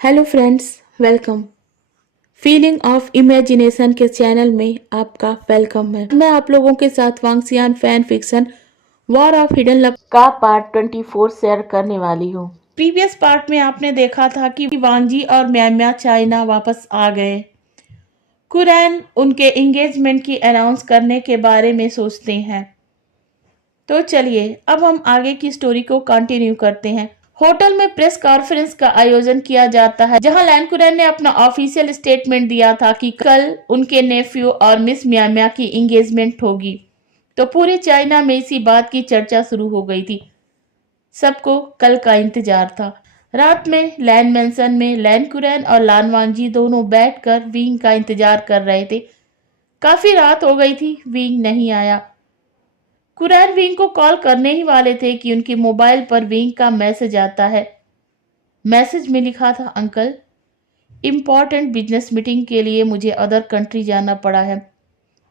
Hello friends, welcome. Feeling of imagination के channel में आपका वेलकम है। मैं आप लोगों के साथ Wangxian fan fiction war of hidden love का पार्ट 24 शेयर करने वाली हूँ। प्रीवियस पार्ट में आपने देखा था कि वांगजी और म्यांमा चाइना वापस आ गए। कुरैन उनके एंगेजमेंट की अनाउंस करने के बारे में सोचते हैं। तो चलिए अब हम आगे की स्टोरी को कंटिन्यू करते हैं। होटल में प्रेस कॉन्फ्रेंस का आयोजन किया जाता है जहां लैन कुरैन ने अपना ऑफिशियल स्टेटमेंट दिया था कि कल उनके नेफ्यू और मिस म्यांमा की एंगेजमेंट होगी। तो पूरे चाइना में इसी बात की चर्चा शुरू हो गई थी। सबको कल का इंतजार था। रात में लैन मेंशन में लैन कुरैन और लान वांगजी दोनों बैठकर विंग का इंतजार कर रहे थे। काफी रात हो गई थी, विंग नहीं आया। कुरैन विंग को कॉल करने ही वाले थे कि उनके मोबाइल पर विंग का मैसेज आता है। मैसेज में लिखा था, अंकल, इम्पॉर्टेंट बिजनेस मीटिंग के लिए मुझे अदर कंट्री जाना पड़ा है।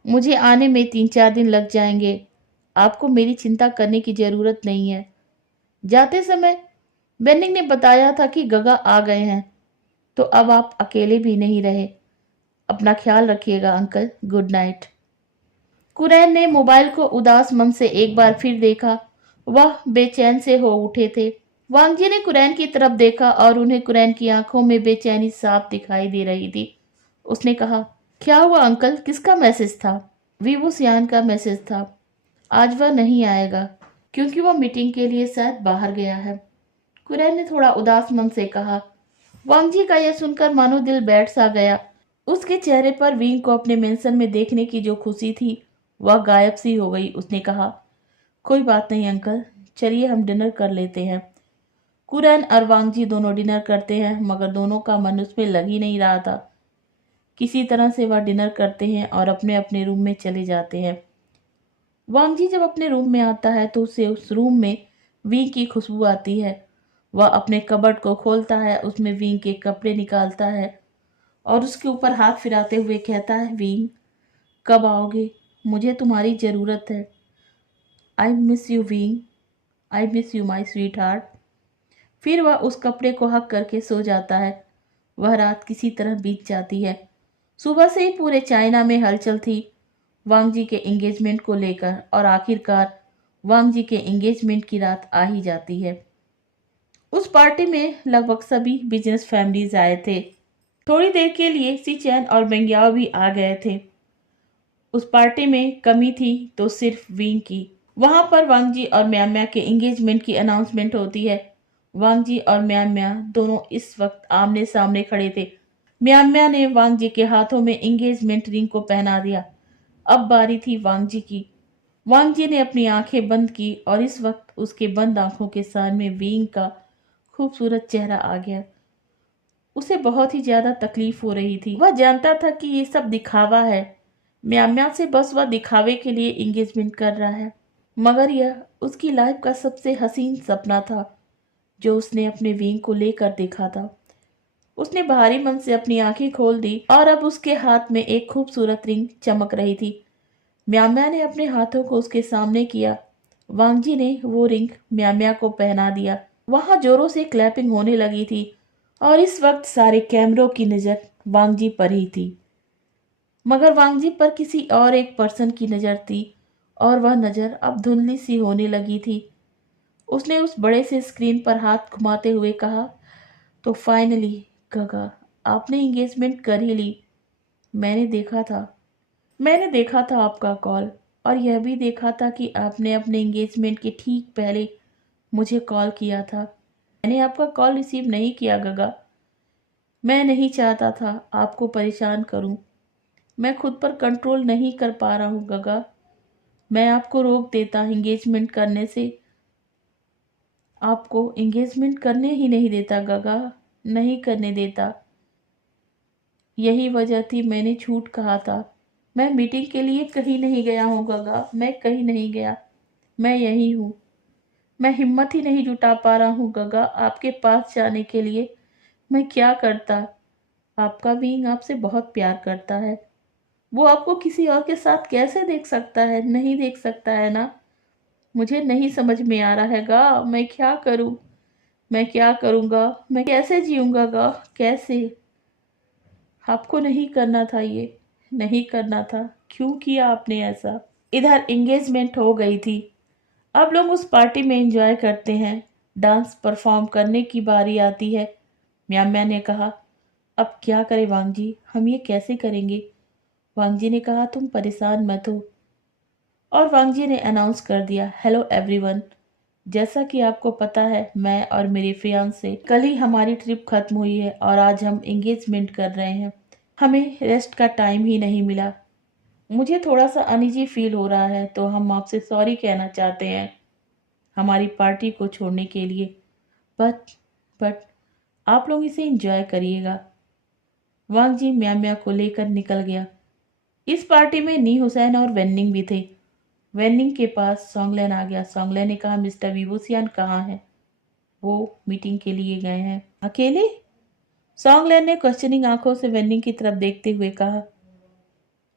मुझे आने में 3-4 दिन लग जाएंगे। आपको मेरी चिंता करने की जरूरत नहीं है। जाते समय बेनिंग ने बताया था कि गगा आ गए हैं, तो अब आप अकेले भी नहीं रहे। अपना ख्याल रखिएगा अंकल, गुड नाइट। कुरैन ने मोबाइल को उदास मन से एक बार फिर देखा। वह बेचैन से हो उठे थे। वांगजी ने कुरैन की तरफ देखा और उन्हें कुरैन की आंखों में बेचैनी साफ दिखाई दे रही थी। उसने कहा, क्या हुआ अंकल, किसका मैसेज था? वीवू सियान का मैसेज था। आज वह नहीं आएगा क्योंकि वह मीटिंग के लिए शायद बाहर गया है। कुरैन ने थोड़ा उदास मन से कहा। वांगजी का यह सुनकर मानो दिल बैठ सा गया। उसके चेहरे पर विंग को अपने मेंशन में देखने की जो खुशी थी वह गायब सी हो गई। उसने कहा, कोई बात नहीं अंकल, चलिए हम डिनर कर लेते हैं। कुरैन और वांगजी दोनों डिनर करते हैं मगर दोनों का मन उसमें लग ही नहीं रहा था। किसी तरह से वह डिनर करते हैं और अपने अपने रूम में चले जाते हैं। वांगजी जब अपने रूम में आता है तो उसे उस रूम में विंग की खुशबू आती है। वह अपने कबर्ड को खोलता है, उसमें विंग के कपड़े निकालता है और उसके ऊपर हाथ फिराते हुए कहता है, विंग, कब आओगे? मुझे तुम्हारी ज़रूरत है। I miss you wing, I miss you my sweet heart. फिर वह उस कपड़े को हक करके सो जाता है। वह रात किसी तरह बीत जाती है। सुबह से ही पूरे चाइना में हलचल थी वांगजी के एंगेजमेंट को लेकर और आखिरकार वांगजी के एंगेजमेंट की रात आ ही जाती है। उस पार्टी में लगभग सभी बिजनेस फैमिलीज आए थे। थोड़ी देर के लिए सी चैन और बेंगियाओ भी आ गए थे। उस पार्टी में कमी थी तो सिर्फ विंग की। वहां पर वांगजी और म्यांमा के एंगेजमेंट की अनाउंसमेंट होती है। वांगजी और म्यांमा दोनों इस वक्त आमने सामने खड़े थे। म्यांमा ने वांगजी के हाथों में एंगेजमेंट रिंग को पहना दिया। अब बारी थी वांगजी की। वांगजी ने अपनी आंखें बंद की और इस वक्त उसके बंद आंखों के सामने विंग का खूबसूरत चेहरा आ गया। उसे बहुत ही ज्यादा तकलीफ हो रही थी। वह जानता था कि ये सब दिखावा है। म्यांमा से बस वह दिखावे के लिए एंगेजमेंट कर रहा है, मगर यह उसकी लाइफ का सबसे हसीन सपना था जो उसने अपने विंग को लेकर देखा था। उसने भारी मन से अपनी आंखें खोल दी और अब उसके हाथ में एक खूबसूरत रिंग चमक रही थी। म्यांमा ने अपने हाथों को उसके सामने किया। वांगजी ने वो रिंग म्यांमा को पहना दिया। वहां जोरों से क्लैपिंग होने लगी थी और इस वक्त सारे कैमरों की नजर वांगजी पर ही थी। मगर वांगजी पर किसी और एक पर्सन की नजर थी और वह नजर अब धुंधली सी होने लगी थी। उसने उस बड़े से स्क्रीन पर हाथ घुमाते हुए कहा, तो फाइनली गगा, आपने एंगेजमेंट कर ही ली। मैंने देखा था मैंने देखा था आपका कॉल और यह भी देखा था कि आपने अपने एंगेजमेंट के ठीक पहले मुझे कॉल किया था। मैंने आपका कॉल रिसीव नहीं किया गगा। मैं नहीं चाहता था आपको परेशान करूं। मैं खुद पर कंट्रोल नहीं कर पा रहा हूं गगा। मैं आपको रोक देता एंगेजमेंट करने से। आपको एंगेजमेंट करने ही नहीं देता गगा, नहीं करने देता। यही वजह थी मैंने झूठ कहा था। मैं मीटिंग के लिए कहीं नहीं गया हूँ गगा, मैं कहीं नहीं गया। मैं यही हूँ। मैं हिम्मत ही नहीं जुटा पा रहा हूँ गगा आपके पास जाने के लिए। मैं क्या करता? आपका विंग आपसे बहुत प्यार करता है। वो आपको किसी और के साथ कैसे देख सकता है? नहीं देख सकता है ना? मुझे नहीं समझ में आ रहा है गा, मैं क्या करूं? मैं क्या करूँगा, मैं कैसे जीऊँगा गा, कैसे? आपको नहीं करना था ये, नहीं करना था, क्यों किया आपने ऐसा? इधर एंगेजमेंट हो गई थी, अब लोग उस पार्टी में एंजॉय करते हैं, डांस परफॉर्म करने की बारी आती है। म्याम्या ने कहा, अब क्या करें वांग जी, हम ये कैसे करेंगे? वांग जी ने कहा, तुम परेशान मत हो। और वांग जी ने अनाउंस कर दिया, हेलो एवरीवन, जैसा कि आपको पता है मैं और मेरे फियांसे कल ही हमारी ट्रिप खत्म हुई है और आज हम एंगेजमेंट कर रहे हैं। हमें रेस्ट का टाइम ही नहीं मिला। मुझे थोड़ा सा अनईजी फील हो रहा है, तो हम आपसे सॉरी कहना चाहते हैं हमारी पार्टी को छोड़ने के लिए। बट बट आप लोग इसे एंजॉय करिएगा। वांग जी म्याम्या को लेकर निकल गया। इस पार्टी में नी हुसैन और वेन्निंग भी थे। वेन्निंग के पास सॉन्गलैन आ गया। सॉन्गलैन ने कहा, मिस्टर विभूसियान कहाँ हैं? वो मीटिंग के लिए गए हैं। अकेले? सॉन्गलैन ने क्वेश्चनिंग आंखों से वेन्निंग की तरफ देखते हुए कहा।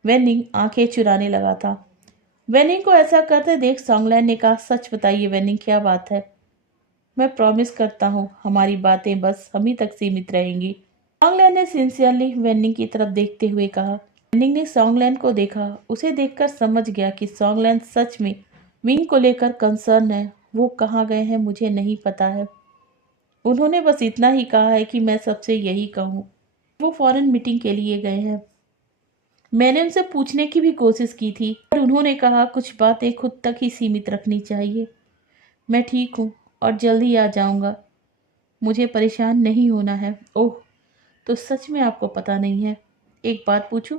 वेन्निंग आंखें चुराने लगा था। वेन्निंग को ऐसा करते देख सॉन्गलैन ने कहा, सच बताइए वेन्निंग, क्या बात है? मैं प्रॉमिस करता हूँ हमारी बातें बस हम ही तक सीमित रहेंगी। सॉन्गलैन ने सिंसियरली वेन्निंग की तरफ देखते हुए कहा। वेन्निंग ने सॉन्गलैन को देखा। उसे देखकर समझ गया कि सॉन्गलैन सच में विंग को लेकर कंसर्न है। वो कहाँ गए हैं मुझे नहीं पता है। उन्होंने बस इतना ही कहा है कि मैं सबसे यही कहूँ। वो फॉरेन मीटिंग के लिए गए हैं। मैंने उनसे पूछने की भी कोशिश की थी, पर उन्होंने कहा कुछ बातें खुद तक ही सीमित रखनी चाहिए। मैं ठीक हूँ और जल्दी आ जाऊँगा। मुझे परेशान नहीं होना है। ओह, तो सच में आपको पता नहीं है? एक बात पूछूं?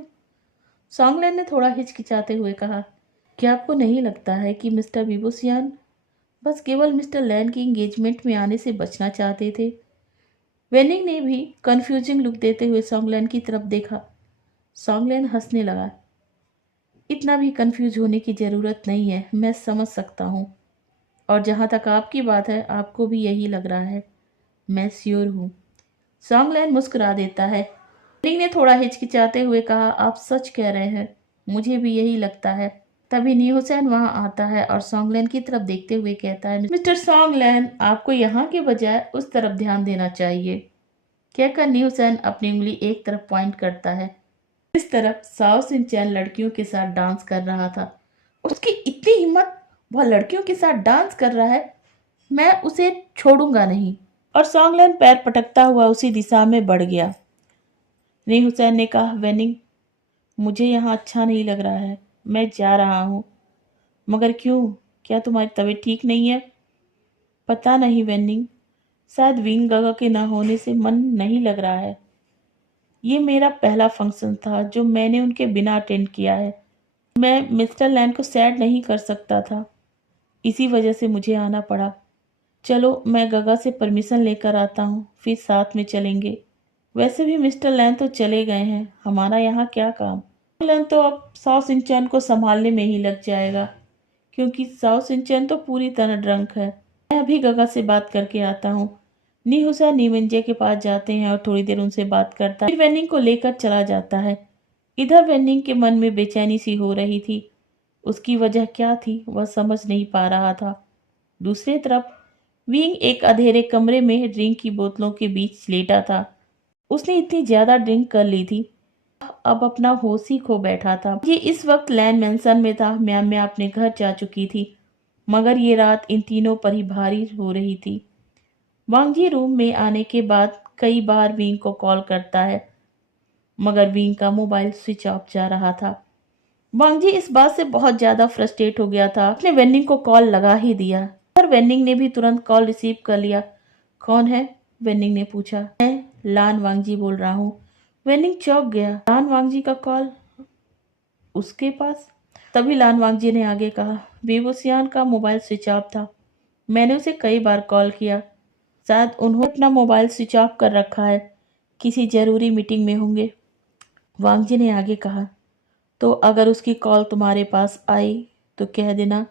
सॉन्गलैन ने थोड़ा हिचकिचाते हुए कहा, क्या आपको नहीं लगता है कि मिस्टर विभूसियान बस केवल मिस्टर लैन की एंगेजमेंट में आने से बचना चाहते थे? वेनिंग ने भी कंफ्यूजिंग लुक देते हुए सॉन्गलैन की तरफ देखा। सॉन्गलैन हंसने लगा। इतना भी कंफ्यूज होने की ज़रूरत नहीं है, मैं समझ सकता हूँ। और जहाँ तक आपकी बात है, आपको भी यही लग रहा है। मैं श्योर हूँ। सॉन्गलैन मुस्कुरा देता है। वेनिंग ने थोड़ा हिचकिचाते हुए कहा, आप सच कह रहे हैं, मुझे भी यही लगता है। तभी नी हुसैन वहां आता है और सॉन्गलैन की तरफ देखते हुए कहता है, मिस्टर सॉन्गलैन, आपको यहाँ के बजाय उस तरफ ध्यान देना चाहिए। कहकर नी हुसैन अपनी उंगली एक तरफ पॉइंट करता है। इस तरफ साओ सिंचैन लड़कियों के साथ डांस कर रहा था। उसकी इतनी हिम्मत, वह लड़कियों के साथ डांस कर रहा है। मैं उसे छोड़ूंगा नहीं। और सॉन्गलैन पैर पटकता हुआ उसी दिशा में बढ़ गया। नी हुसैन ने कहा, वेनिंग, मुझे यहाँ अच्छा नहीं लग रहा है, मैं जा रहा हूँ। मगर क्यों? क्या तुम्हारी तबीयत ठीक नहीं है? पता नहीं वेनिंग, शायद विंग गगा के ना होने से मन नहीं लग रहा है। ये मेरा पहला फंक्शन था जो मैंने उनके बिना अटेंड किया है। मैं मिस्टर लैन को सैड नहीं कर सकता था, इसी वजह से मुझे आना पड़ा। चलो मैं गगा से परमिशन लेकर आता हूँ, फिर साथ में चलेंगे। वैसे भी मिस्टर लैन तो चले गए हैं, हमारा यहाँ क्या काम? लैन तो अब साउथ सिंचन को संभालने में ही लग जाएगा, क्योंकि साउथ सिंचन तो पूरी तरह ड्रंक है। मैं अभी गगा से बात करके आता हूँ। नी हुसैन नीमंजे के पास जाते हैं और थोड़ी देर उनसे बात करता है, फिर वेनिंग को लेकर चला जाता है। इधर वेनिंग के मन में बेचैनी सी हो रही थी। उसकी वजह क्या थी वह समझ नहीं पा रहा था। दूसरी तरफ विंग एक अंधेरे कमरे में ड्रिंक की बोतलों के बीच लेटा था। उसने इतनी ज्यादा ड्रिंक कर ली थी, अब अपना होश ही खो बैठा था। ये इस वक्त लैंड मैंसन में था। म्याम्या अपने घर जा चुकी थी, मगर ये रात इन तीनों पर ही भारी हो रही थी। वांगजी रूम में आने के बाद कई बार विंग को कॉल करता है, मगर विंग का मोबाइल स्विच ऑफ जा रहा था। वांगजी इस बात से बहुत ज्यादा फ्रस्ट्रेट हो गया था। उसने वेनिंग को कॉल लगा ही दिया, पर वेनिंग ने भी तुरंत कॉल रिसीव कर लिया। कौन है? वेनिंग ने पूछा। मैं लान वांगजी बोल रहा हूँ। वेनिंग चौंक गया। लान वांगजी का कॉल उसके पास? तभी लान वांगजी ने आगे कहा, बेबुसियान का मोबाइल स्विच ऑफ था। मैंने उसे कई बार कॉल किया, शायद उन्होंने अपना मोबाइल स्विच ऑफ कर रखा है, किसी जरूरी मीटिंग में होंगे। वांगजी ने आगे कहा, तो अगर उसकी कॉल तुम्हारे पास आई तो कह देना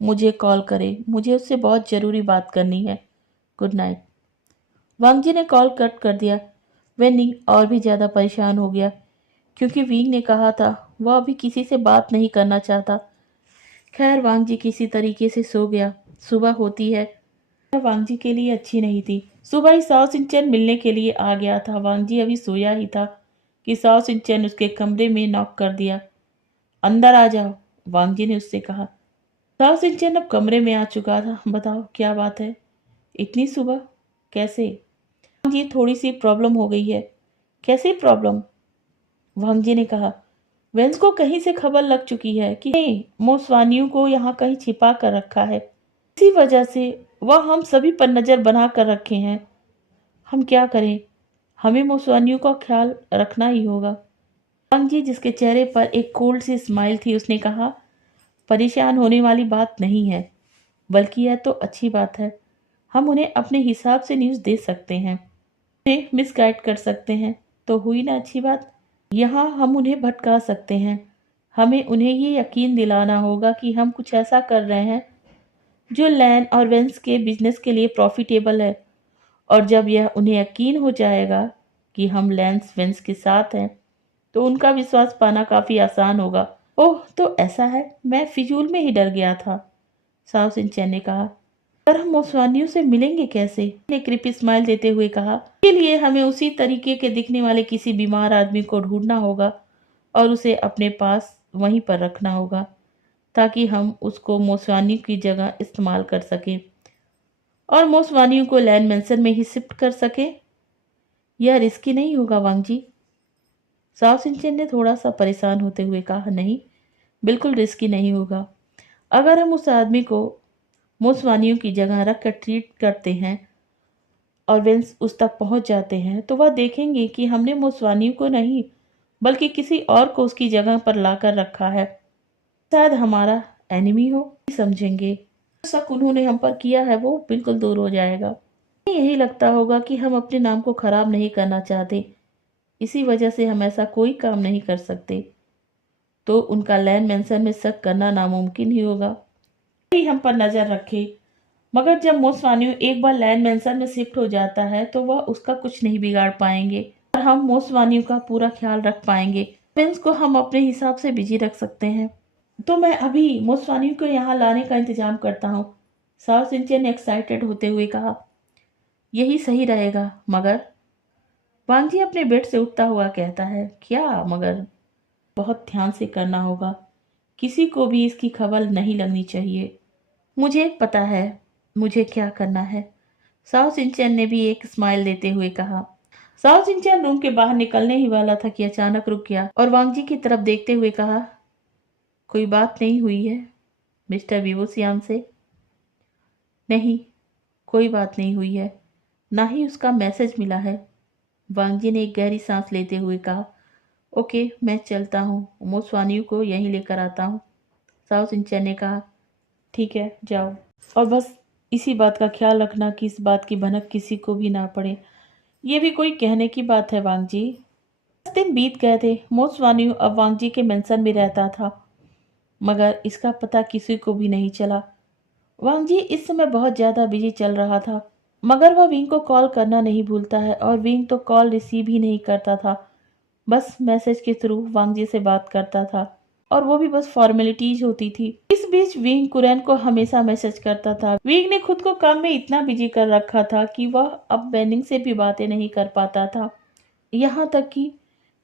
मुझे कॉल करे, मुझे उससे बहुत ज़रूरी बात करनी है। Good night. वांगजी ने कॉल कट कर दिया। वेनिंग और भी ज़्यादा परेशान हो गया, क्योंकि विंग ने कहा था वह अभी किसी से बात नहीं करना चाहता। खैर वांगजी किसी तरीके से सो गया। सुबह होती है। वांग जी के लिए अच्छी नहीं थी। सुबह ही साओ सिंचन मिलने के लिए आ गया था। वांग जी अभी सोया ही था कि साओ सिंचन उसके कमरे में नॉक कर दिया। अंदर आ जाओ, वांग जी ने उससे कहा। साओ सिंचन अब कमरे में आ चुका था। बताओ क्या बात है, इतनी सुबह कैसे? वांग जी, थोड़ी सी प्रॉब्लम हो गई है। कैसी प्रॉब्लम? वांग जी ने कहा। वेंस को कहीं से खबर लग चुकी है कि मोसवानियों को यहाँ कहीं छिपा कर रखा है। इसी वजह से वह हम सभी पर नजर बना कर रखे हैं। हम क्या करें? हमें मोसवानियों का ख्याल रखना ही होगा। वांग जी, जिसके चेहरे पर एक कोल्ड सी स्माइल थी, उसने कहा, परेशान होने वाली बात नहीं है, बल्कि यह तो अच्छी बात है। हम उन्हें अपने हिसाब से न्यूज़ दे सकते हैं, उन्हें मिसगाइड कर सकते हैं। तो हुई ना अच्छी बात। यहाँ हम उन्हें भटका सकते हैं। हमें उन्हें ये यकीन दिलाना होगा कि हम कुछ ऐसा कर रहे हैं जो लैन और वेंस के बिजनेस के लिए प्रॉफिटेबल है। और जब यह उन्हें यकीन हो जाएगा कि हम लैंस वेंस के साथ हैं, तो उनका विश्वास पाना काफी आसान होगा। ओह, तो ऐसा है, मैं फिजूल में ही डर गया था, साव सिंचन ने कहा। पर हम मोसवानियों से मिलेंगे कैसे? ने क्रिपी स्माइल देते हुए कहा। इसके लिए हमें उसी तरीके के दिखने वाले किसी बीमार आदमी को ढूंढना होगा और उसे अपने पास वहीं पर रखना होगा, ताकि हम उसको मोसवानियों की जगह इस्तेमाल कर सकें और मोसवानियों को लैंड मेंशन में ही शिफ्ट कर सके। यह रिस्की नहीं होगा वांग जी? साव सिंचन ने थोड़ा सा परेशान होते हुए कहा। नहीं, बिल्कुल रिस्की नहीं होगा। अगर हम उस आदमी को मोसवानियों की जगह रख कर ट्रीट करते हैं और वेंस उस तक पहुंच जाते हैं, तो वह देखेंगे कि हमने मोसवानियों को नहीं, बल्कि किसी और को उसकी जगह पर लाकर रखा है। शायद हमारा एनिमी हो, समझेंगे। शक उन्होंने हम पर किया है वो बिल्कुल दूर हो जाएगा। यही लगता होगा कि हम अपने नाम को खराब नहीं करना चाहते, इसी वजह से हम ऐसा कोई काम नहीं कर सकते। तो उनका लैंड मेंशन में शक करना नामुमकिन ही होगा। ही हम पर नजर रखे, मगर जब मोसवानियों एक बार लैंड मेंशन में शिफ्ट हो जाता है, तो वह उसका कुछ नहीं बिगाड़ पाएंगे और हम मोसवानियों का पूरा ख्याल रख पाएंगे। फ्रेंड्स को हम अपने हिसाब से बिजी रख सकते हैं। तो मैं अभी मोसवानियों को यहाँ लाने का इंतजाम करता हूँ, साव सिंचन ने एक्साइटेड होते हुए कहा। यही सही रहेगा। मगर वांग जी अपने बेड से उठता हुआ कहता है। क्या मगर? बहुत ध्यान से करना होगा, किसी को भी इसकी खबर नहीं लगनी चाहिए। मुझे पता है मुझे क्या करना है, साव सिंचन ने भी एक स्माइल देते हुए कहा। साव सिंचन रूम के बाहर निकलने ही वाला था कि अचानक रुक गया और वांग जी की तरफ देखते हुए कहा, कोई बात नहीं हुई है मिस्टर विवोसियान से? नहीं, कोई बात नहीं हुई है, ना ही उसका मैसेज मिला है। वांग जी ने एक गहरी सांस लेते हुए कहा। ओके, मैं चलता हूँ, मोसवानियों को यहीं लेकर आता हूँ, साव सिंचन ने कहा। ठीक है, जाओ, और बस इसी बात का ख्याल रखना कि इस बात की भनक किसी को भी ना पड़े। ये भी कोई कहने की बात है वांग जी। 10 दिन बीत गए थे। मोसवानियों अब वांग जी के मेंशन में रहता था, मगर इसका पता किसी को भी नहीं चला। वांग जी इस समय बहुत ज्यादा बिजी चल रहा था, मगर वह विंग को कॉल करना नहीं भूलता है और विंग तो कॉल रिसीव ही नहीं करता था, बस मैसेज के थ्रू वांग जी से बात करता था और वो भी बस फॉर्मेलिटीज होती थी। इस बीच विंग कुरैन को हमेशा मैसेज करता था। विंग ने खुद को काम में इतना बिजी कर रखा था कि वह अब बेनिंग से भी बातें नहीं कर पाता था। यहाँ तक कि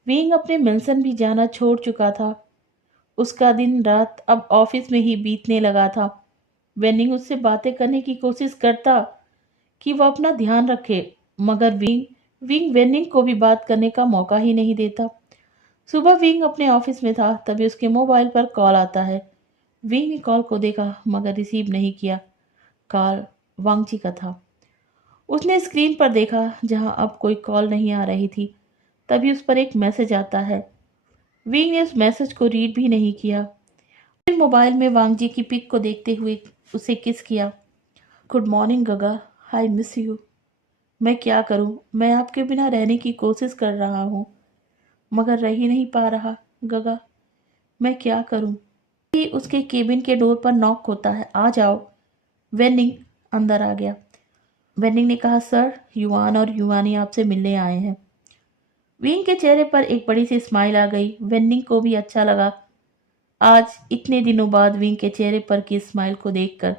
विंग अपने मेंशन भी जाना छोड़ चुका था। उसका दिन रात अब ऑफिस में ही बीतने लगा था। वेनिंग उससे बातें करने की कोशिश करता कि वह अपना ध्यान रखे, मगर विंग विंग वेनिंग को भी बात करने का मौका ही नहीं देता। सुबह विंग अपने ऑफिस में था, तभी उसके मोबाइल पर कॉल आता है। विंग ने कॉल को देखा मगर रिसीव नहीं किया। कॉल वांग जी का था। उसने स्क्रीन पर देखा जहां अब कोई कॉल नहीं आ रही थी। तभी उस पर एक मैसेज आता है। विंग ने उस मैसेज को रीड भी नहीं किया, फिर मोबाइल में वांग जी की पिक को देखते हुए उसे किस किया। गुड मॉर्निंग गगा, आई मिस यू। मैं क्या करूं, मैं आपके बिना रहने की कोशिश कर रहा हूं, मगर रह ही नहीं पा रहा गगा, मैं क्या करूं। ही उसके केबिन के डोर पर नॉक होता है। आ जाओ। वेनिंग अंदर आ गया। वेनिंग ने कहा, सर, युवान और युवानी आपसे मिलने आए हैं। विंग के चेहरे पर एक बड़ी सी स्माइल आ गई। वेनिंग को भी अच्छा लगा आज इतने दिनों बाद विंग के चेहरे पर की स्माइल को देखकर।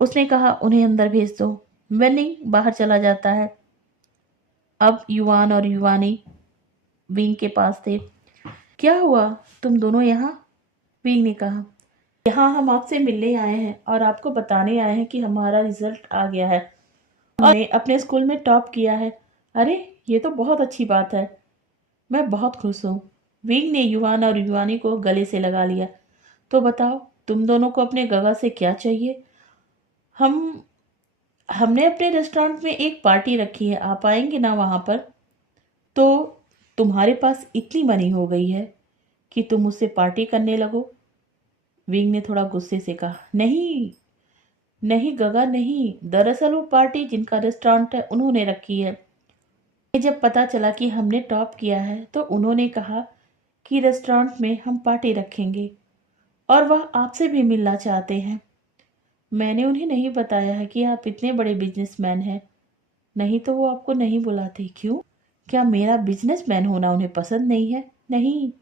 उसने कहा उन्हें अंदर भेज दो। वेनिंग बाहर चला जाता है। अब युवान और युवानी विंग के पास थे। क्या हुआ, तुम दोनों यहाँ? विंग ने कहा, यहाँ हम आपसे मिलने आए हैं और आपको बताने आए हैं कि हमारा रिजल्ट आ गया है। हमने अपने स्कूल में टॉप किया है। अरे, ये तो बहुत अच्छी बात है। मैं बहुत खुश हूँ। विंग ने युवान और युवानी को गले से लगा लिया। तो बताओ, तुम दोनों को अपने गगा से क्या चाहिए? हम हमने अपने रेस्टोरेंट में एक पार्टी रखी है, आप आएंगे ना वहां पर? तो तुम्हारे पास इतनी मनी हो गई है कि तुम उससे पार्टी करने लगो? विंग ने थोड़ा गुस्से से कहा। नहीं नहीं गगा, नहीं, दरअसल वो पार्टी जिनका रेस्टोरेंट है उन्होंने रखी है। जब पता चला कि हमने टॉप किया है तो उन्होंने कहा कि रेस्टोरेंट में हम पार्टी रखेंगे और वह आपसे भी मिलना चाहते हैं। मैंने उन्हें नहीं बताया है कि आप इतने बड़े बिजनेसमैन हैं, नहीं तो वो आपको नहीं बुलाते। क्यों? क्या मेरा बिजनेसमैन होना उन्हें पसंद नहीं है? नहीं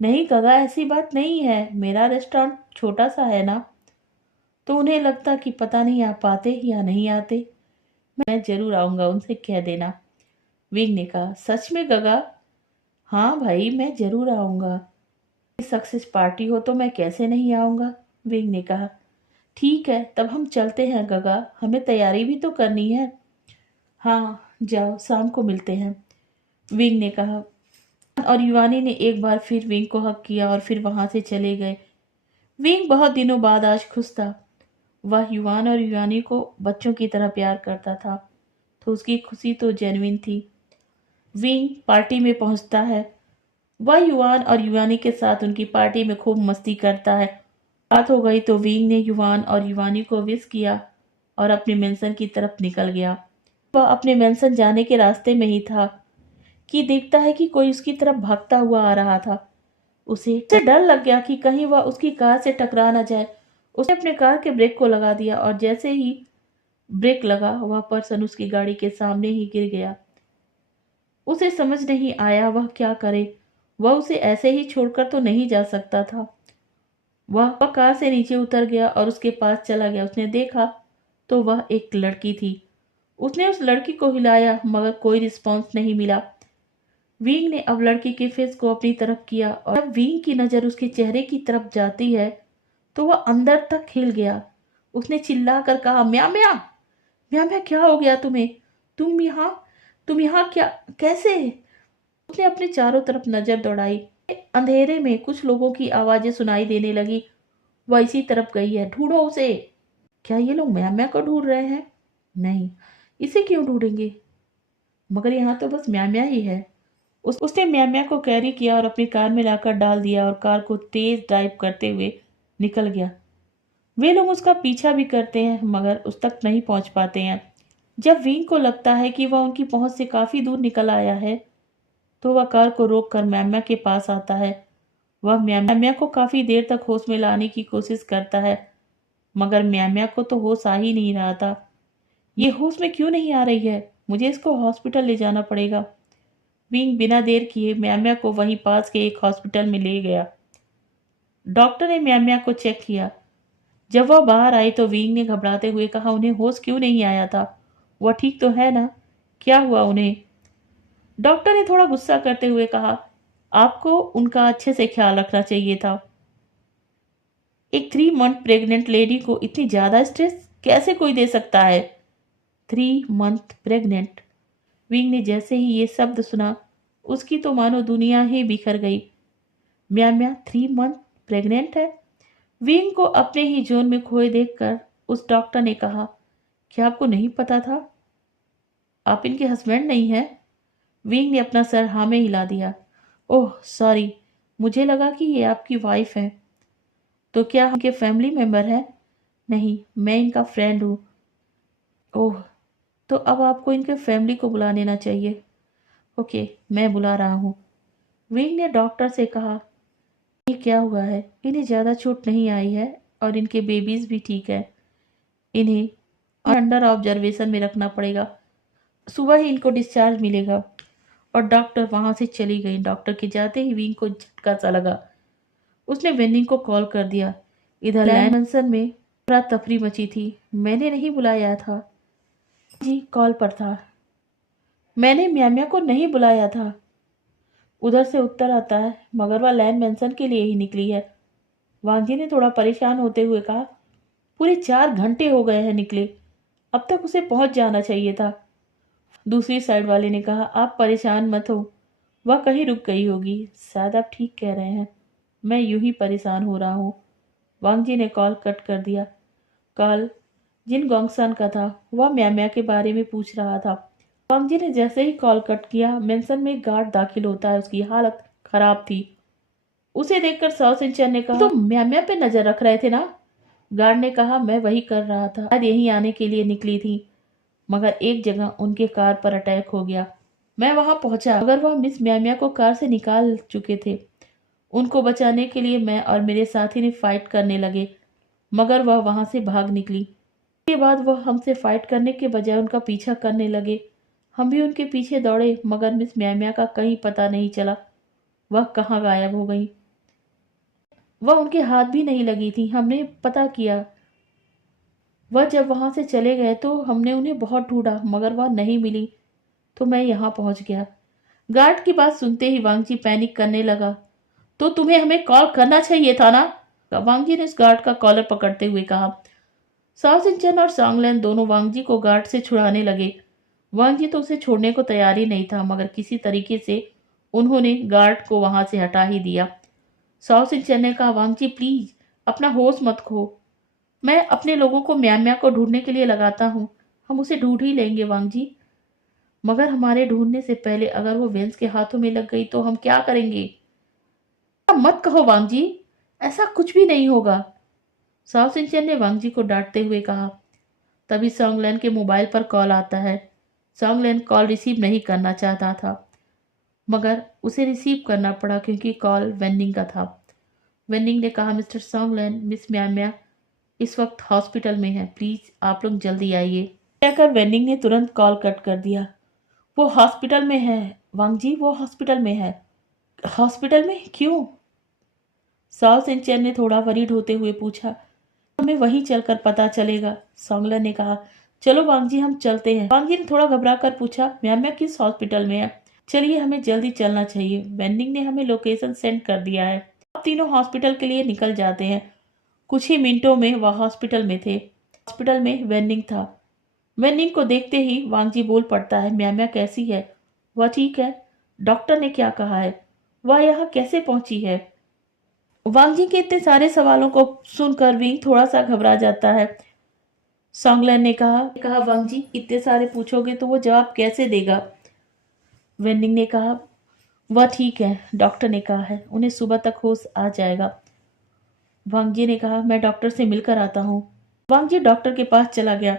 नहीं गगा, ऐसी बात नहीं है। मेरा रेस्टोरेंट छोटा सा है ना, तो उन्हें लगता कि पता नहीं आप आते या नहीं आते। मैं जरूर आऊंगा, उनसे कह देना। विंग ने कहा। सच में गगा? हाँ भाई, मैं जरूर आऊंगा। सक्सेस पार्टी हो तो मैं कैसे नहीं आऊंगा, विंग ने कहा। ठीक है, तब हम चलते हैं गगा, हमें तैयारी भी तो करनी है। हाँ जाओ, शाम को मिलते हैं, विंग ने कहा। और युवानी ने एक बार फिर विंग को हक किया और फिर वहां से चले गए। विंग बहुत दिनों बाद आज खुश था। वह युवान और युवानी को बच्चों की तरह प्यार करता था, तो उसकी खुशी तो जेन्युइन थी। विंग पार्टी में पहुंचता है। वह युवान और युवानी के साथ उनकी पार्टी में खूब मस्ती करता है। रात हो गई तो विंग ने युवान और युवानी को विश किया और अपने मेंशन की तरफ निकल गया। वह अपने मेंशन जाने के रास्ते में ही था कि देखता है कि कोई उसकी तरफ भागता हुआ आ रहा था। उसे डर लग गया कि कहीं वह उसकी कार से टकरा न जाए। उसने अपने कार के ब्रेक को लगा दिया और जैसे ही ब्रेक लगा वह पर्सन उसकी गाड़ी के सामने ही गिर गया। उसे समझ नहीं आया वह क्या करे। वह उसे ऐसे ही छोड़कर तो नहीं जा सकता था। वह कार से नीचे उतर गया और उसके पास चला गया। उसने देखा तो वह एक लड़की थी। उसने उस लड़की को हिलाया मगर कोई रिस्पॉन्स नहीं मिला। विंग ने अब लड़की के फेस को अपनी तरफ किया और जब विंग की नजर उसके चेहरे की तरफ जाती है तो वह अंदर तक हिल गया। उसने चिल्लाकर कहा, म्या म्या, म्या म्या, क्या हो गया तुम्हें? तुम यहाँ क्या, कैसे? उसने अपने चारों तरफ नजर दौड़ाई। अंधेरे में कुछ लोगों की आवाजें सुनाई देने लगी। वह इसी तरफ गई है, ढूंढो उसे। क्या ये लोग म्या म्या को ढूंढ रहे हैं? नहीं, इसे क्यों ढूंढेंगे? मगर यहाँ तो बस म्या म्या ही है। उसने म्या म्या को कैरी किया और अपनी कार में लाकर डाल दिया और कार को तेज ड्राइव करते हुए निकल गया। वे लोग उसका पीछा भी करते हैं मगर उस तक नहीं पहुंच पाते हैं। जब विंग को लगता है कि वह उनकी पहुंच से काफी दूर निकल आया है तो वह कार को रोककर म्या के पास आता है। वह म्या को काफी देर तक होश में लाने की कोशिश करता है मगर म्या को तो होश आ ही नहीं रहा था। ये होश में क्यों नहीं आ रही है? मुझे इसको हॉस्पिटल ले जाना पड़ेगा। विंग बिना देर किए म्या को वहीं पास के एक हॉस्पिटल में ले गया। डॉक्टर ने म्या को चेक किया। जब वह बाहर आई तो विंग ने घबराते हुए कहा, उन्हें होश क्यों नहीं आया था? वह ठीक तो है ना? क्या हुआ उन्हें? डॉक्टर ने थोड़ा गुस्सा करते हुए कहा, आपको उनका अच्छे से ख्याल रखना चाहिए था। एक 3 मंथ प्रेग्नेंट लेडी को इतनी ज्यादा स्ट्रेस कैसे कोई दे सकता है? 3 मंथ प्रेग्नेंट। विंग ने जैसे ही ये शब्द सुना उसकी तो मानो दुनिया ही बिखर गई। म्या 3 मंथ प्रेग्नेंट है? विंग को अपने ही जोन में खोए देखकर उस डॉक्टर ने कहा, क्या आपको नहीं पता था? आप इनके हस्बैंड नहीं हैं? विंग ने अपना सर हाँ में हिला दिया। ओह सॉरी, मुझे लगा कि ये आपकी वाइफ है। तो क्या इनके फैमिली मेंबर है? नहीं, मैं इनका फ्रेंड हूँ। ओह, तो अब आपको इनके फैमिली को बुला लेना चाहिए। ओके, मैं बुला रहा हूँ, विंग ने डॉक्टर से कहा। ये क्या हुआ है? इन्हें ज़्यादा चोट नहीं आई है और इनके बेबीज भी ठीक है। इन्हें अंडर ऑब्जर्वेशन में रखना पड़ेगा। सुबह ही इनको डिस्चार्ज मिलेगा। और डॉक्टर वहां से चली गई। डॉक्टर के जाते ही विंग को झटका सा लगा। उसने वेनिंग को कॉल कर दिया। इधर लैंड मैंसन में तफरी मची थी। मैंने नहीं बुलाया था जी, कॉल पर था। मैंने म्याम्या को नहीं बुलाया था। उधर से उत्तर आता है, मगर वह लैन मेंशन के लिए ही निकली है। वांग जी ने थोड़ा परेशान होते हुए कहा, पूरे 4 घंटे हो गए हैं निकले, अब तक उसे पहुंच जाना चाहिए था। दूसरी साइड वाले ने कहा, आप परेशान मत हो, वह कहीं रुक गई होगी। शायद आप ठीक कह रहे हैं, मैं यूं ही परेशान हो रहा हूँ। वांग जी ने कॉल कट कर दिया। कॉल जिन गोंगसान का था, वह म्याम्या के बारे में पूछ रहा था। वांग जी ने जैसे ही कॉल कट किया, मेंशन में एक गार्ड दाखिल होता है। उसकी हालत खराब थी। उसे देखकर साओ सिंचन ने कहा, तो म्याम्या पे नजर रख रहे थे ना? गार्ड ने कहा, मैं वही कर रहा था, शायद यहीं आने के लिए निकली थी, मगर एक जगह उनके कार पर अटैक हो गया। मैं वहां पहुंचा, मगर वह मिस म्याम्या को कार से निकाल चुके थे। उनको बचाने के लिए मैं और मेरे साथी ने फाइट करने लगे, मगर वह वहां से भाग निकली। इसके बाद वह हमसे फाइट करने के बजाय उनका पीछा करने लगे। हम भी उनके पीछे दौड़े, मगर मिस म्याम्या का कहीं पता नहीं चला, वह कहाँ गायब हो गई। वह उनके हाथ भी नहीं लगी थी। हमने पता किया, वह जब वहां से चले गए तो हमने उन्हें बहुत ढूंढा, मगर वह नहीं मिली, तो मैं यहाँ पहुंच गया। गार्ड की बात सुनते ही वांगजी पैनिक करने लगा। तो तुम्हें हमें कॉल करना चाहिए था ना? वांगजी ने उस गार्ड का कॉलर पकड़ते हुए कहा। साओ सिंचन और सांगलैन दोनों वांगजी को गार्ड से छुड़ाने लगे। वांगजी तो उसे छोड़ने को तैयार ही नहीं था, मगर किसी तरीके से उन्होंने गार्ड को वहां से हटा ही दिया। साओ सिंचन ने कहा, वांगजी प्लीज अपना होश मत खो, मैं अपने लोगों को म्याम्या को ढूंढने के लिए लगाता हूँ, हम उसे ढूंढ ही लेंगे वांगजी। मगर हमारे ढूंढने से पहले अगर वो वेंस के हाथों में लग गई तो हम क्या करेंगे? मत कहो वांगजी, ऐसा कुछ भी नहीं होगा, साओ सिंचन ने वांगजी को डांटते हुए कहा। तभी सॉन्गलैन के मोबाइल पर कॉल आता है। सॉन्गलैन कॉल रिसीव नहीं करना चाहता था, मगर उसे रिसीव करना पड़ा क्योंकि कॉल वेनिंग का था। वेनिंग ने कहा, मिस्टर सॉन्गलैन, मिस म्याम्या इस वक्त हॉस्पिटल में है, प्लीज आप लोग जल्दी आइए। कहकर वेनिंग ने तुरंत कॉल कट कर दिया। वो हॉस्पिटल में है वांगजी, वो हॉस्पिटल में है। हॉस्पिटल में क्यों? साओ सिंचन ने थोड़ा वरीड होते हुए पूछा। हमें वहीं चलकर पता चलेगा, सॉन्गलैन ने कहा। चलो वांगजी, हम चलते हैं। वांगजी ने थोड़ा घबरा कर पूछा, म्याम्या किस हॉस्पिटल में है? चलिए, हमें जल्दी चलना चाहिए, वेनिंग ने हमें लोकेशन सेंड कर दिया है। आप तीनों हॉस्पिटल के लिए निकल जाते हैं। कुछ ही मिनटों में वह हॉस्पिटल में थे। हॉस्पिटल में वेनिंग था। वेनिंग को देखते ही वांगजी बोल पड़ता है, म्याम्या कैसी है? वह ठीक है। डॉक्टर ने क्या कहा है? वह यहाँ कैसे पहुंची है? वांगजी के इतने सारे सवालों को सुनकर विंग थोड़ा सा घबरा जाता है। सॉन्गलैन ने कहा, वांगजी इतने सारे पूछोगे तो वो जवाब कैसे देगा? वेनिंग ने कहा, वह ठीक है, डॉक्टर ने कहा है उन्हें सुबह तक होश आ जाएगा। वांगजी ने कहा, मैं डॉक्टर से मिलकर आता हूँ। वांगजी डॉक्टर के पास चला गया।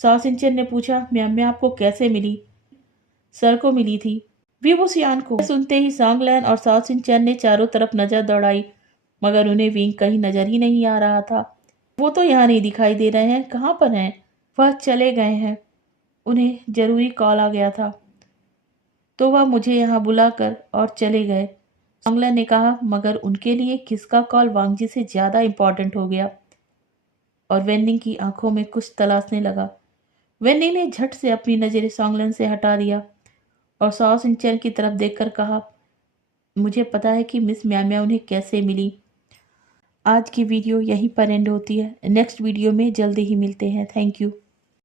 साओ सिंचन ने पूछा, म्याम्या आपको कैसे मिली? सर को मिली थी, विबुसियान को। सुनते ही सॉन्गलैन और साओ सिंचन ने चारों तरफ नजर दौड़ाई, मगर उन्हें विंग कहीं नजर ही नहीं आ रहा था। वो तो यहाँ नहीं दिखाई दे रहे हैं, कहाँ पर हैं? वह चले गए हैं, उन्हें जरूरी कॉल आ गया था, तो वह मुझे यहाँ बुलाकर और चले गए। सॉन्गलैन ने कहा, मगर उनके लिए किसका कॉल वांगजी से ज्यादा इंपॉर्टेंट हो गया? और वेनिंग की आंखों में कुछ तलाशने लगा। वेनिंग ने झट से अपनी नजरें सॉन्गलैन से हटा दिया और साओ सिंचन की तरफ देखकर कहा, मुझे पता है कि मिस म्याम्या उन्हें कैसे मिली। आज की वीडियो यहीं पर एंड होती है। नेक्स्ट वीडियो में जल्दी ही मिलते हैं। Thank you.